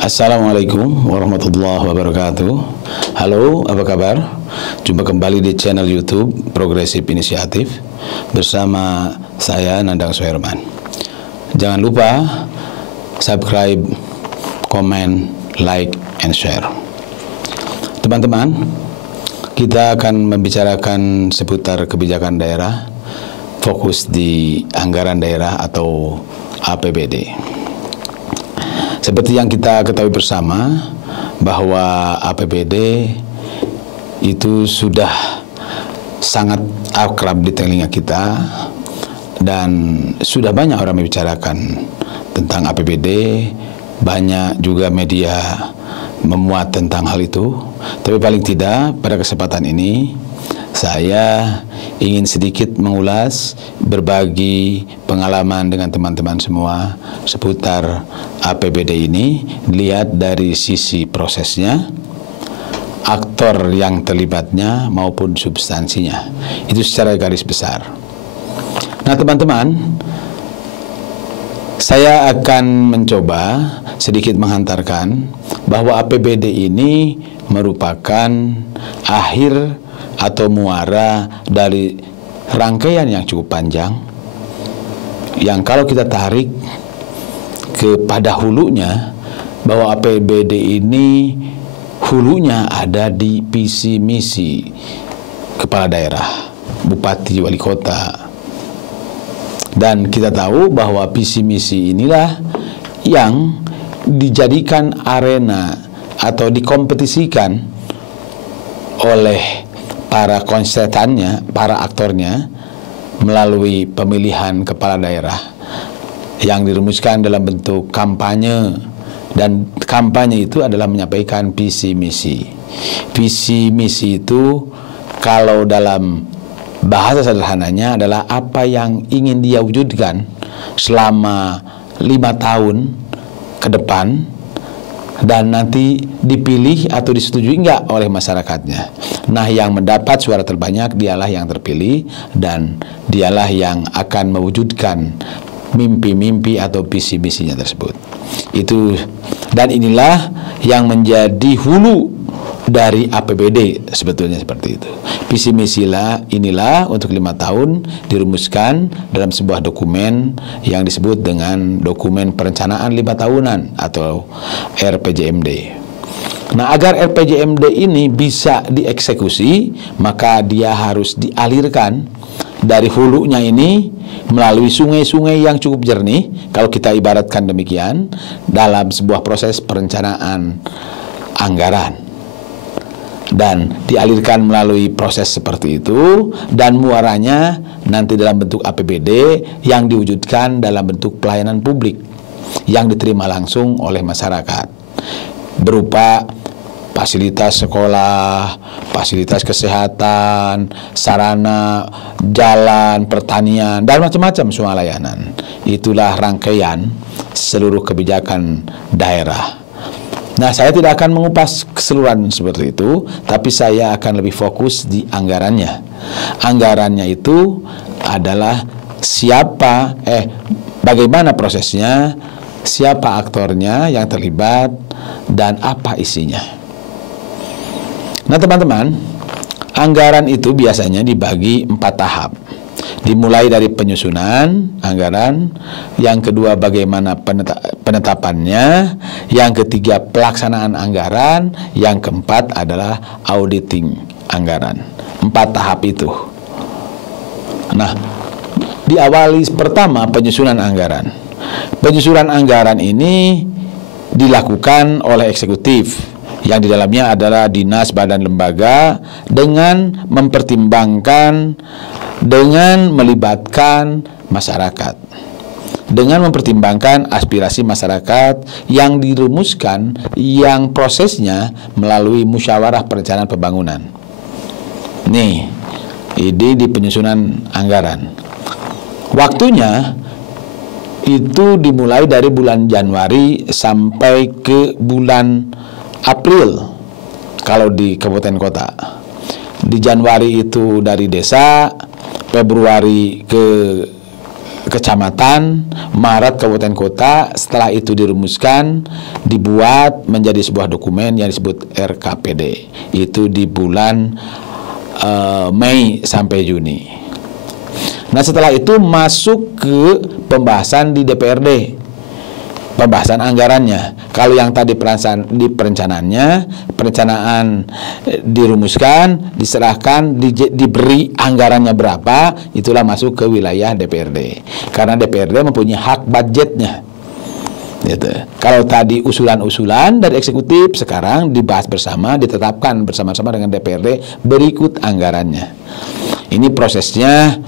Assalamualaikum warahmatullahi wabarakatuh. Halo, apa kabar? Jumpa kembali di channel YouTube Progresif Inisiatif bersama saya Nandang Suherman. Jangan lupa subscribe, komen, like, and share. Teman-teman, kita akan membicarakan seputar kebijakan daerah, fokus di anggaran daerah atau APBD. Seperti yang kita ketahui bersama bahwa APBD itu sudah sangat akrab di telinga kita dan sudah banyak orang membicarakan tentang APBD, banyak juga media memuat tentang hal itu. Tapi paling tidak pada kesempatan ini saya ingin sedikit mengulas, berbagi pengalaman dengan teman-teman semua seputar APBD ini, lihat dari sisi prosesnya, aktor yang terlibatnya maupun substansinya. Itu secara garis besar. Nah teman-teman, saya akan mencoba sedikit menghantarkan bahwa APBD ini merupakan akhir atau muara dari rangkaian yang cukup panjang yang kalau kita tarik kepada hulunya, bahwa APBD ini hulunya ada di visi misi kepala daerah, bupati, wali kota. Dan kita tahu bahwa visi misi inilah yang dijadikan arena atau dikompetisikan oleh para konsetannya, para aktornya melalui pemilihan kepala daerah yang dirumuskan dalam bentuk kampanye, dan kampanye itu adalah menyampaikan visi misi. Visi misi itu kalau dalam bahasa sederhananya adalah apa yang ingin dia wujudkan selama 5 tahun ke depan dan nanti dipilih atau disetujui enggak oleh masyarakatnya. Nah, yang mendapat suara terbanyak dialah yang terpilih dan dialah yang akan mewujudkan mimpi-mimpi atau visi-misinya tersebut. Itu, dan inilah yang menjadi hulu dari APBD sebetulnya seperti itu. Visi misi inilah untuk 5 tahun dirumuskan dalam sebuah dokumen yang disebut dengan dokumen perencanaan 5 tahunan atau RPJMD. Nah, agar RPJMD ini bisa dieksekusi, maka dia harus dialirkan dari hulunya ini melalui sungai-sungai yang cukup jernih, kalau kita ibaratkan demikian, dalam sebuah proses perencanaan anggaran. Dan dialirkan melalui proses seperti itu, dan muaranya nanti dalam bentuk APBD yang diwujudkan dalam bentuk pelayanan publik yang diterima langsung oleh masyarakat berupa fasilitas sekolah, fasilitas kesehatan, sarana, jalan, pertanian, dan macam-macam semua layanan. Itulah rangkaian seluruh kebijakan daerah. Nah, saya tidak akan mengupas keseluruhan seperti itu, tapi saya akan lebih fokus di anggarannya. Anggarannya itu adalah bagaimana prosesnya, siapa aktornya yang terlibat, dan apa isinya. Nah, teman-teman, anggaran itu biasanya dibagi 4 tahap. Dimulai dari penyusunan anggaran, yang kedua bagaimana penetapannya, yang ketiga pelaksanaan anggaran, yang keempat adalah auditing anggaran. 4 tahap itu. Nah, diawali pertama penyusunan anggaran. Penyusunan anggaran ini dilakukan oleh eksekutif, yang di dalamnya adalah dinas, badan, lembaga, dengan mempertimbangkan, dengan melibatkan masyarakat, dengan mempertimbangkan aspirasi masyarakat yang dirumuskan, yang prosesnya melalui musyawarah perencanaan pembangunan. Nih, ini di penyusunan anggaran. Waktunya itu dimulai dari bulan Januari sampai ke bulan April kalau di kabupaten kota. Di Januari itu dari desa, Februari ke kecamatan, Maret kabupaten kota. Setelah itu dirumuskan, dibuat menjadi sebuah dokumen yang disebut RKPD. Itu di bulan Mei sampai Juni. Nah, setelah itu masuk ke pembahasan di DPRD, pembahasan anggarannya. Kalau yang tadi perencanaan dirumuskan, diserahkan, diberi anggarannya berapa, itulah masuk ke wilayah DPRD. Karena DPRD mempunyai hak budgetnya. Gitu. Kalau tadi usulan-usulan dari eksekutif, sekarang dibahas bersama, ditetapkan bersama-sama dengan DPRD berikut anggarannya. Ini prosesnya,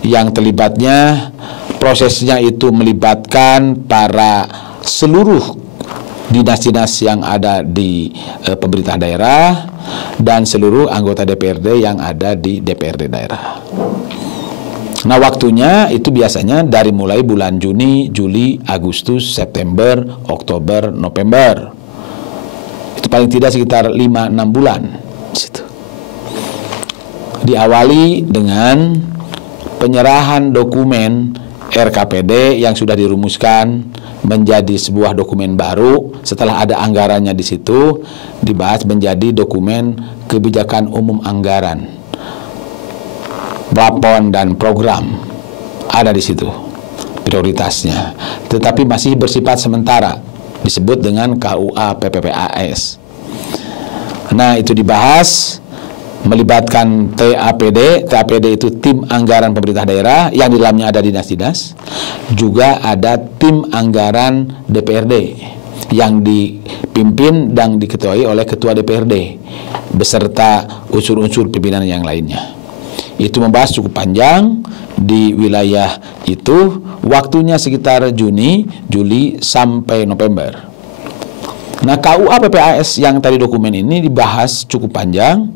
yang terlibatnya, prosesnya itu melibatkan para seluruh dinas-dinas yang ada di pemerintah daerah dan seluruh anggota DPRD yang ada di DPRD daerah. Nah, waktunya itu biasanya dari mulai bulan Juni, Juli, Agustus, September, Oktober, November. Itu paling tidak sekitar 5-6 bulan. Diawali dengan penyerahan dokumen RKPD yang sudah dirumuskan menjadi sebuah dokumen baru. Setelah ada anggarannya di situ, dibahas menjadi dokumen kebijakan umum anggaran, plafon dan program ada di situ prioritasnya, tetapi masih bersifat sementara, disebut dengan KUA PPPAS. Nah, itu dibahas melibatkan TAPD. TAPD itu tim anggaran pemerintah daerah yang di dalamnya ada dinas-dinas, juga ada tim anggaran DPRD yang dipimpin dan diketuai oleh ketua DPRD beserta unsur-unsur pimpinan yang lainnya. Itu membahas cukup panjang di wilayah itu, waktunya sekitar Juni, Juli sampai November. Nah, KUA PPAS yang tadi dokumen ini dibahas cukup panjang,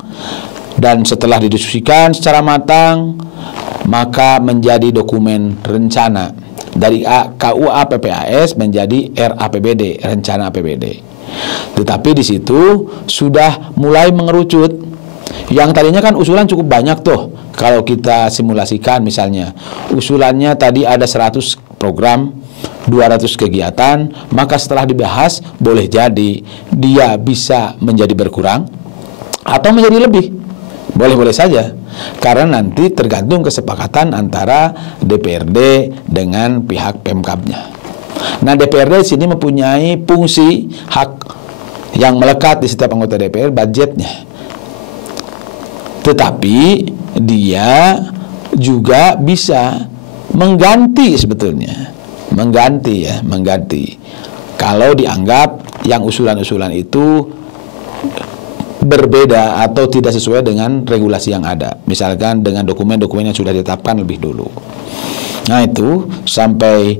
dan setelah didiskusikan secara matang, maka menjadi dokumen rencana. Dari KUA PPAS menjadi RAPBD, rencana APBD. Tetapi di situ sudah mulai mengerucut. Yang tadinya kan usulan cukup banyak tuh. Kalau kita simulasikan misalnya, usulannya tadi ada 100 program, 200 kegiatan, maka setelah dibahas boleh jadi dia bisa menjadi berkurang atau menjadi lebih. Boleh-boleh saja, karena nanti tergantung kesepakatan antara DPRD dengan pihak Pemkabnya. Nah, DPRD di sini mempunyai fungsi hak yang melekat di setiap anggota DPR, budgetnya. Tetapi dia juga bisa mengganti sebetulnya, mengganti. Kalau dianggap yang usulan-usulan itu berbeda atau tidak sesuai dengan regulasi yang ada, misalkan dengan dokumen-dokumen yang sudah ditetapkan lebih dulu. Nah, itu sampai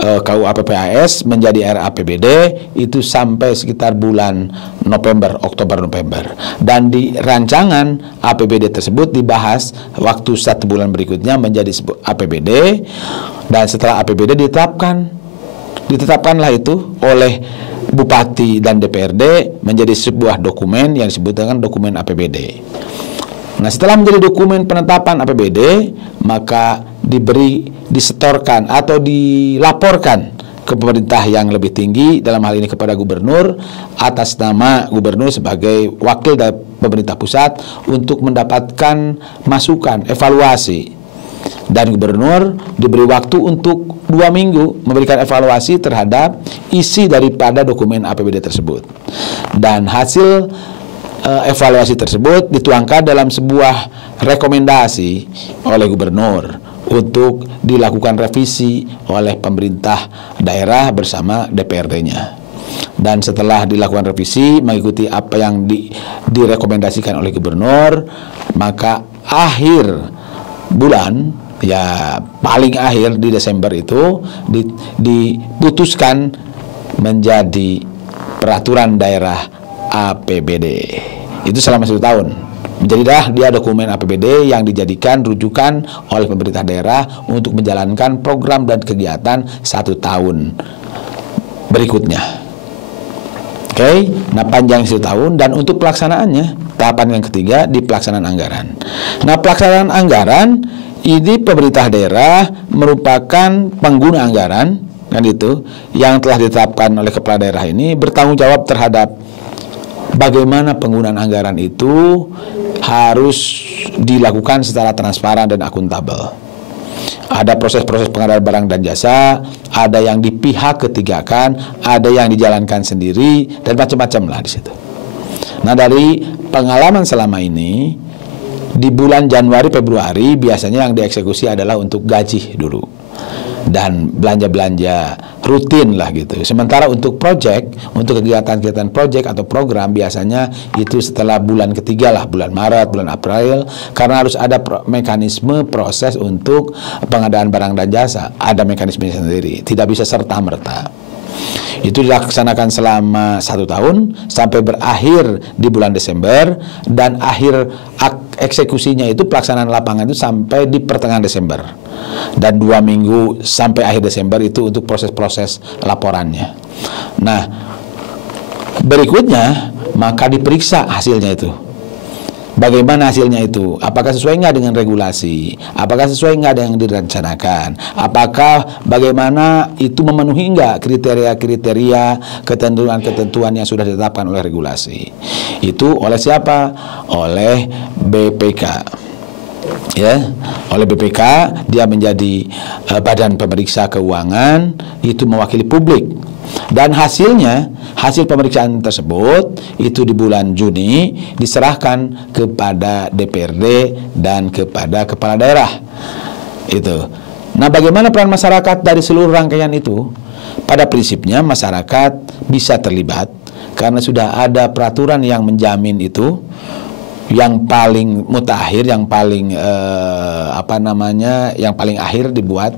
KUA PPAS menjadi RAPBD itu sampai sekitar bulan November, Oktober, November. Dan di rancangan APBD tersebut dibahas waktu 1 bulan berikutnya menjadi APBD, dan setelah APBD ditetapkanlah itu oleh Bupati dan DPRD menjadi sebuah dokumen yang disebut dengan dokumen APBD. Nah, setelah menjadi dokumen penetapan APBD, maka disetorkan atau dilaporkan ke pemerintah yang lebih tinggi, dalam hal ini kepada gubernur, atas nama gubernur sebagai wakil dari pemerintah pusat untuk mendapatkan masukan, evaluasi. Dan gubernur diberi waktu untuk 2 minggu memberikan evaluasi terhadap isi daripada dokumen APBD tersebut. Dan hasil evaluasi tersebut dituangkan dalam sebuah rekomendasi oleh gubernur untuk dilakukan revisi oleh pemerintah daerah bersama DPRD-nya. Dan setelah dilakukan revisi mengikuti apa yang direkomendasikan oleh gubernur, maka akhir bulan, ya paling akhir di Desember itu diputuskan menjadi peraturan daerah APBD. Itu selama 1 tahun. Menjadilah dia dokumen APBD yang dijadikan rujukan oleh pemerintah daerah untuk menjalankan program dan kegiatan 1 tahun berikutnya. Oke, nah panjang 1 tahun. Dan untuk pelaksanaannya, tahapan yang ketiga di pelaksanaan anggaran. Nah, pelaksanaan anggaran ini pemerintah daerah merupakan pengguna anggaran, kan itu, yang telah ditetapkan oleh kepala daerah ini bertanggung jawab terhadap bagaimana penggunaan anggaran itu harus dilakukan secara transparan dan akuntabel. Ada proses-proses pengadaan barang dan jasa, ada yang di pihak ketigakan, ada yang dijalankan sendiri, dan macam-macam lah di situ. Nah, dari pengalaman selama ini, di bulan Januari Februari biasanya yang dieksekusi adalah untuk gaji dulu dan belanja-belanja rutin lah gitu. Sementara untuk project, untuk kegiatan-kegiatan project atau program biasanya itu setelah bulan ketiga lah, bulan Maret, bulan April, karena harus ada mekanisme proses untuk pengadaan barang dan jasa. Ada mekanisme sendiri, tidak bisa serta-merta. Itu dilaksanakan selama 1 tahun sampai berakhir di bulan Desember, dan akhir eksekusinya itu pelaksanaan lapangan itu sampai di pertengahan Desember, dan 2 minggu sampai akhir Desember itu untuk proses-proses laporannya. Nah, berikutnya maka diperiksa hasilnya itu. Bagaimana hasilnya itu? Apakah sesuai nggak dengan regulasi? Apakah sesuai nggak dengan yang direncanakan? Apakah bagaimana itu memenuhi nggak kriteria-kriteria ketentuan-ketentuan yang sudah ditetapkan oleh regulasi? Itu oleh siapa? Oleh BPK. Ya, oleh BPK dia menjadi badan pemeriksa keuangan, itu mewakili publik. Dan hasilnya, hasil pemeriksaan tersebut itu di bulan Juni diserahkan kepada DPRD dan kepada kepala daerah. Itu. Nah, bagaimana peran masyarakat dari seluruh rangkaian itu? Pada prinsipnya masyarakat bisa terlibat karena sudah ada peraturan yang menjamin itu. Yang paling mutakhir, yang paling yang paling akhir dibuat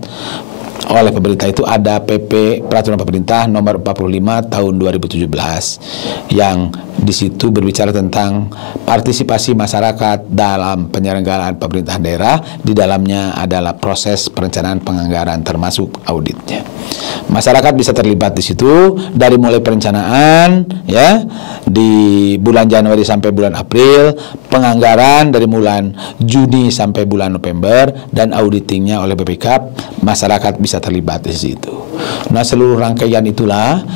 oleh pemerintah itu ada PP Peraturan Pemerintah nomor 45 tahun 2017 yang di situ berbicara tentang partisipasi masyarakat dalam penyelenggaraan pemerintahan daerah. Di dalamnya adalah proses perencanaan penganggaran termasuk auditnya. Masyarakat bisa terlibat di situ dari mulai perencanaan ya di bulan Januari sampai bulan April, penganggaran dari bulan Juni sampai bulan November, dan auditingnya oleh BPK. Masyarakat bisa terlibat di situ. Nah, seluruh rangkaian itulah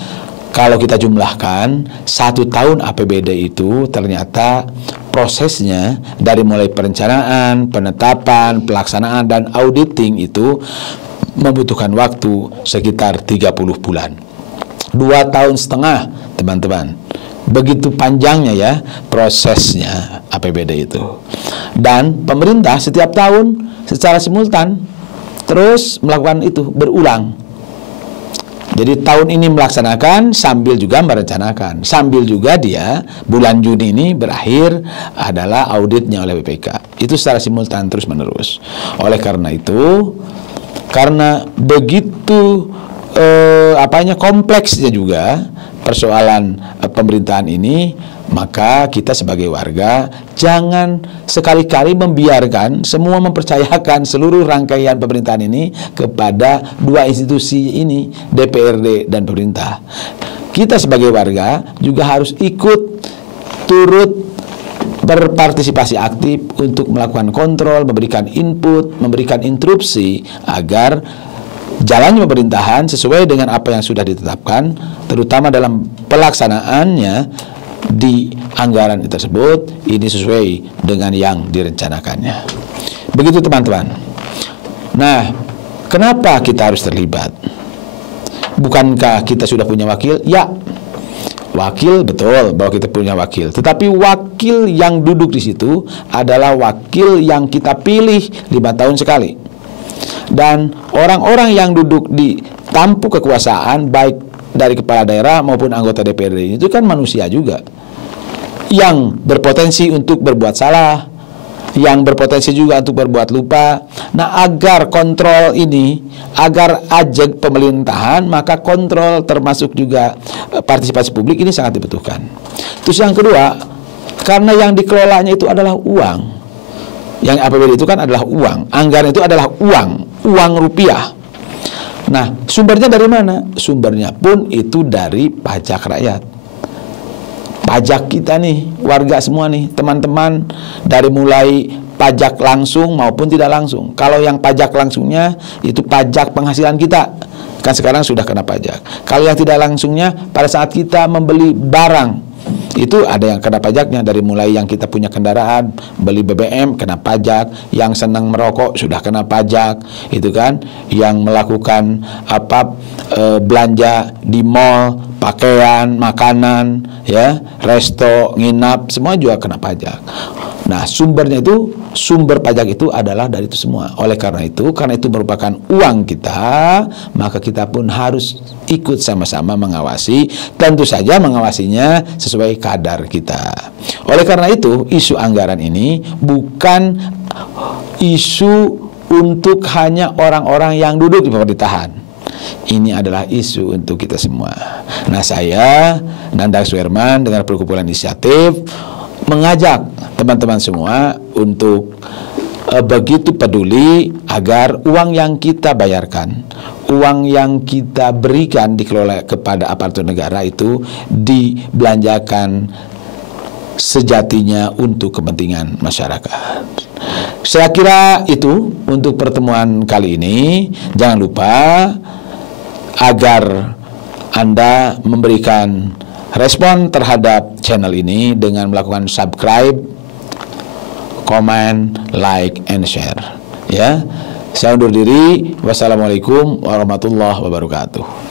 kalau kita jumlahkan 1 tahun APBD itu ternyata prosesnya dari mulai perencanaan, penetapan, pelaksanaan, dan auditing itu membutuhkan waktu sekitar 30 bulan. 2,5 tahun, teman-teman. Begitu panjangnya ya prosesnya APBD itu. Dan pemerintah setiap tahun secara simultan terus melakukan itu berulang. Jadi tahun ini melaksanakan sambil juga merencanakan, sambil juga dia bulan Juni ini berakhir adalah auditnya oleh BPK. Itu secara simultan terus menerus. Oleh karena itu, karena begitu kompleksnya juga persoalan pemerintahan ini, maka kita sebagai warga jangan sekali-kali membiarkan semua mempercayakan seluruh rangkaian pemerintahan ini kepada 2 institusi ini, DPRD dan pemerintah. Kita sebagai warga juga harus ikut turut berpartisipasi aktif untuk melakukan kontrol, memberikan input, memberikan instruksi agar jalannya pemerintahan sesuai dengan apa yang sudah ditetapkan, terutama dalam pelaksanaannya di anggaran tersebut, ini sesuai dengan yang direncanakannya. Begitu teman-teman. Nah, kenapa kita harus terlibat? Bukankah kita sudah punya wakil? Ya, wakil betul bahwa kita punya wakil. Tetapi wakil yang duduk di situ adalah wakil yang kita pilih 5 tahun sekali. Dan orang-orang yang duduk di tampuk kekuasaan baik dari kepala daerah maupun anggota DPRD itu kan manusia juga yang berpotensi untuk berbuat salah, yang berpotensi juga untuk berbuat lupa. Nah, agar kontrol ini, agar ajak pemerintahan, maka kontrol termasuk juga partisipasi publik ini sangat dibutuhkan. Terus yang kedua, karena yang dikelolanya itu adalah uang. Yang APBD itu kan adalah uang, anggaran itu adalah uang rupiah. Nah, sumbernya dari mana? Sumbernya pun itu dari pajak rakyat. Pajak kita nih, warga semua nih, teman-teman, dari mulai pajak langsung maupun tidak langsung. Kalau yang pajak langsungnya itu pajak penghasilan kita, kan sekarang sudah kena pajak. Kalau yang tidak langsungnya pada saat kita membeli barang, itu ada yang kena pajaknya, dari mulai yang kita punya kendaraan, beli BBM kena pajak, yang senang merokok sudah kena pajak, itu kan, yang melakukan belanja di mall, pakaian, makanan, ya, resto, nginap, semua juga kena pajak. Nah, sumber pajak itu adalah dari itu semua. Oleh karena itu merupakan uang kita, maka kita pun harus ikut sama-sama mengawasi, tentu saja mengawasinya sesuai kadar kita. Oleh karena itu, isu anggaran ini bukan isu untuk hanya orang-orang yang duduk di pemerintahan. Ini adalah isu untuk kita semua. Nah, saya, Nandak Suherman, dengan Perkumpulan Inisiatif, mengajak teman-teman semua untuk begitu peduli agar uang yang kita bayarkan, uang yang kita berikan dikelola kepada aparatur negara itu dibelanjakan sejatinya untuk kepentingan masyarakat. Saya kira itu untuk pertemuan kali ini. Jangan lupa agar Anda memberikan respon terhadap channel ini dengan melakukan subscribe, comment, like, and share. Ya, saya undur diri. Wassalamualaikum warahmatullahi wabarakatuh.